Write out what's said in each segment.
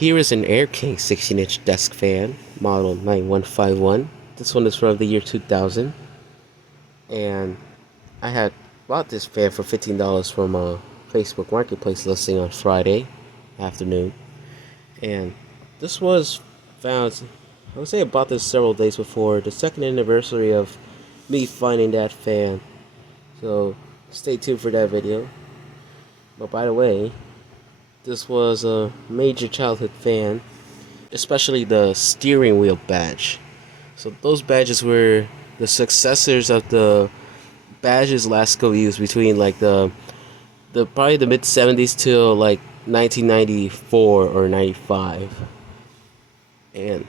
Here is an Air King 16-inch desk fan, model 9151. This one is from the year 2000, and I had bought this fan for $15 from a Facebook Marketplace listing on Friday afternoon. And this was found, I would say I bought this several days before the second anniversary of me finding that fan. So stay tuned for that video. But by the way, this was a major childhood fan, especially the steering wheel badge. So those badges were the successors of the badges Lasko used between like the probably the mid 70s till like 1994 or 95. And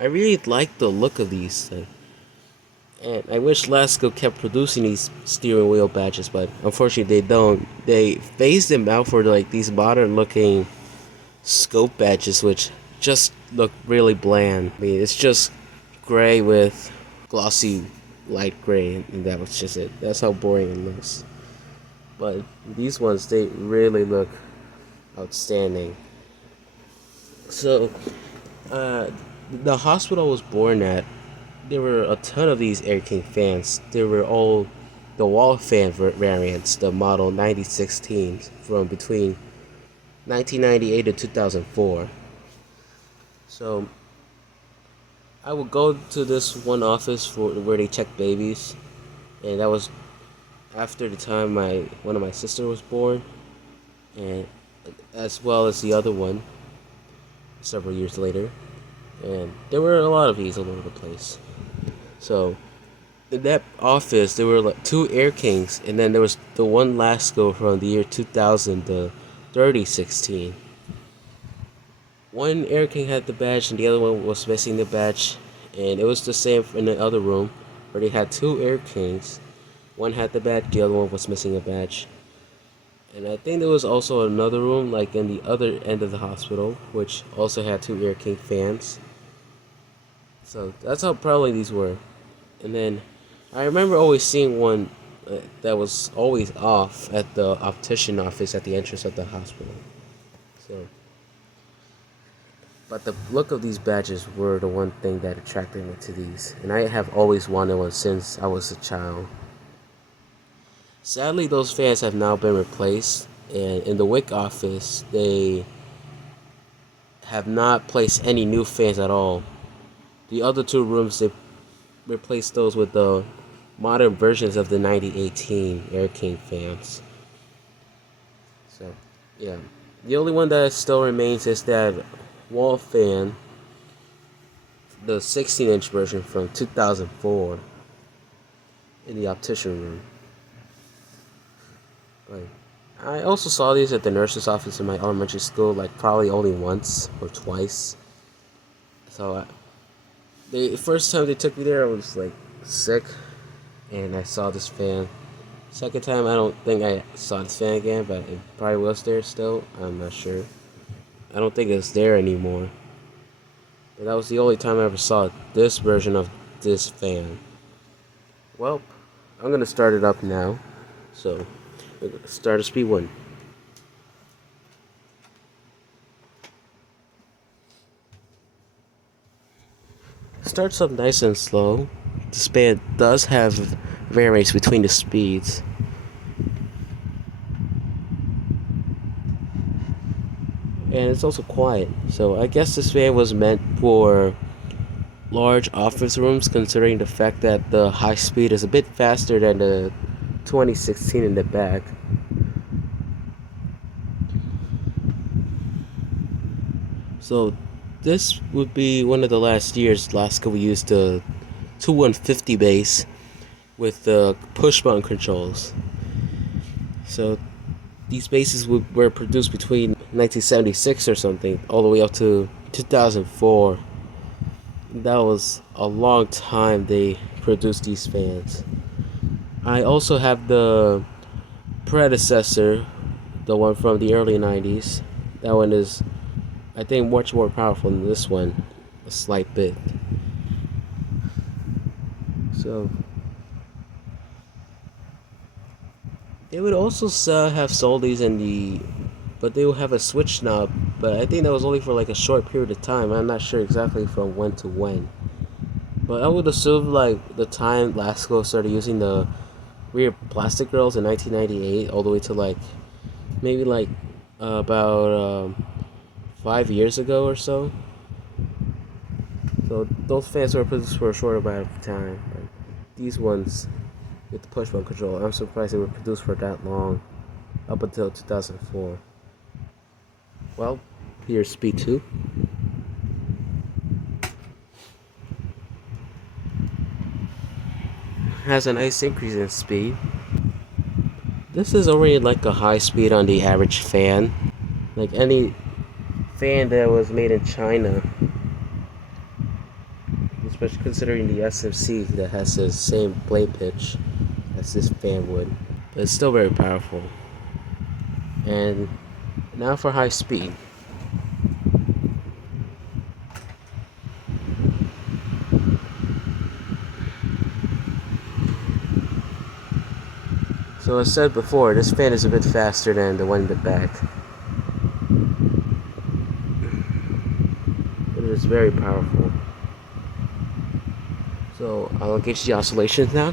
I really like the look of these things. And I wish Lasko kept producing these steering wheel badges, but unfortunately they don't. They phased them out for like these modern looking scope badges, which just look really bland. I mean, it's just gray with glossy light gray, and that was just it. That's how boring it looks. But these ones, they really look outstanding. So, the hospital I was born at, there were a ton of these Air King fans. They were all the wall fan variants, the model 9016s from between 1998 and 2004. So I would go to this one office for where they check babies, and that was after the time one of my sister was born, and as well as the other one several years later. And there were a lot of these all over the place. So in that office there were like two Air Kings, and then there was the one Lasko from the year 2000, the 3016. One Air King had the badge and the other one was missing the badge, and it was the same in the other room where they had two Air Kings. One had the badge, the other one was missing a badge. And I think there was also another room like in the other end of the hospital which also had two Air King fans. So that's how probably these were. And then I remember always seeing one that was always off at the optician office at the entrance of the hospital. So, but the look of these badges were the one thing that attracted me to these, and I have always wanted one since I was a child. Sadly, those fans have now been replaced, and in the WIC office, they have not placed any new fans at all. The other two rooms, they replaced those with the modern versions of the 9018 Air King fans. So, yeah. The only one that still remains is that wall fan, the 16-inch version from 2004 in the optician room. But I also saw these at the nurse's office in my elementary school, like probably only once or twice. So the first time they took me there, I was like sick, and I saw this fan. Second time, I don't think I saw this fan again, but it probably was there still. I'm not sure. I don't think it's there anymore. But that was the only time I ever saw this version of this fan. Well, I'm gonna start it up now. So, start at speed 1. Starts up nice and slow. This fan does have variance between the speeds. And it's also quiet. So I guess this fan was meant for large office rooms, considering the fact that the high speed is a bit faster than the 2016 in the back. So this would be one of the last years Lasko used the 2150 base with the push button controls. So these bases were produced between 1976 or something all the way up to 2004. That was a long time they produced these fans. I also have the predecessor, the one from the early 90s. That one is, I think, much more powerful than this one, a slight bit. So they would also have sold these but they will have a switch knob but I think that was only for like a short period of time. I'm not sure exactly from when to when. But I would assume like the time Lasko started using the rear plastic grills in 1998 all the way to like maybe like about 5 years ago or so. So those fans were produced for a short amount of time. But these ones with the push button control, I'm surprised they were produced for that long, up until 2004. Well, here's speed 2. Has a nice increase in speed. This is already like a high speed on the average fan. Like any fan that was made in China, especially considering the SMC that has the same blade pitch as this fan would. But it's still very powerful. And now for high speed. So as said before, this fan is a bit faster than the one in the back. But it is very powerful. So I'll gauge the oscillations now.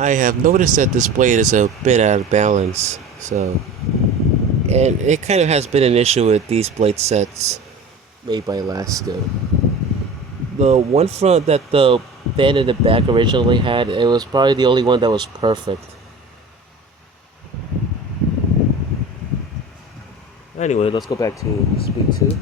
I have noticed that this blade is a bit out of balance, and it kind of has been an issue with these blade sets made by Lasko. The one front that the fan in the back originally had, it was probably the only one that was perfect. Anyway, let's go back to speed 2.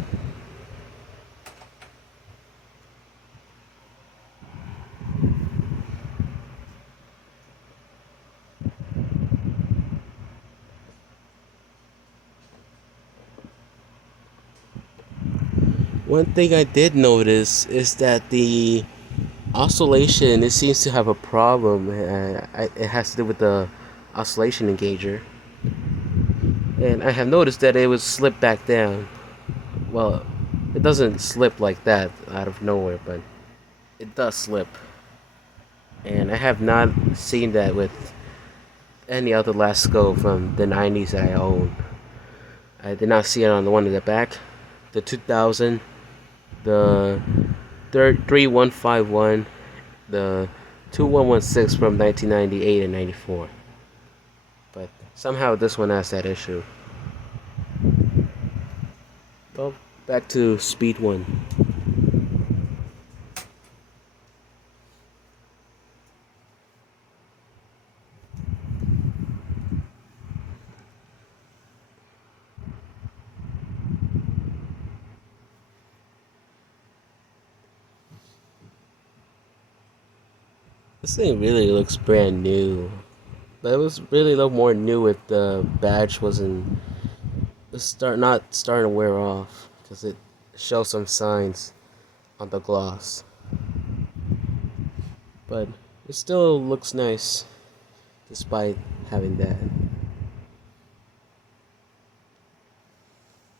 One thing I did notice is that the oscillation, it seems to have a problem. It has to do with the oscillation engager. And I have noticed that it would slip back down. Well, it doesn't slip like that out of nowhere, but it does slip. And I have not seen that with any other Lasco from the 90s that I own. I did not see it on the one in the back, the 2000, the 3151, the 2116 from 1998 and 94. But somehow this one has that issue. Well, back to speed 1. This thing really looks brand new. But it was really a little more new if the badge wasn't not starting to wear off, because it shows some signs on the gloss. But it still looks nice despite having that.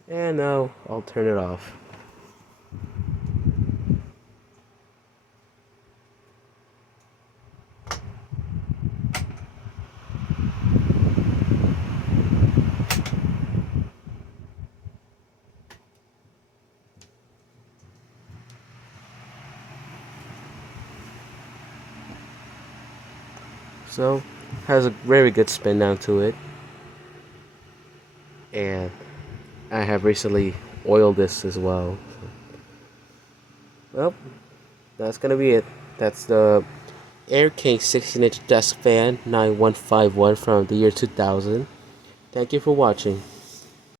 And now I'll turn it off. So, has a very good spin down to it. And I have recently oiled this as well. Well, that's gonna be it. That's the Air King 16-inch desk fan 9151 from the year 2000. Thank you for watching.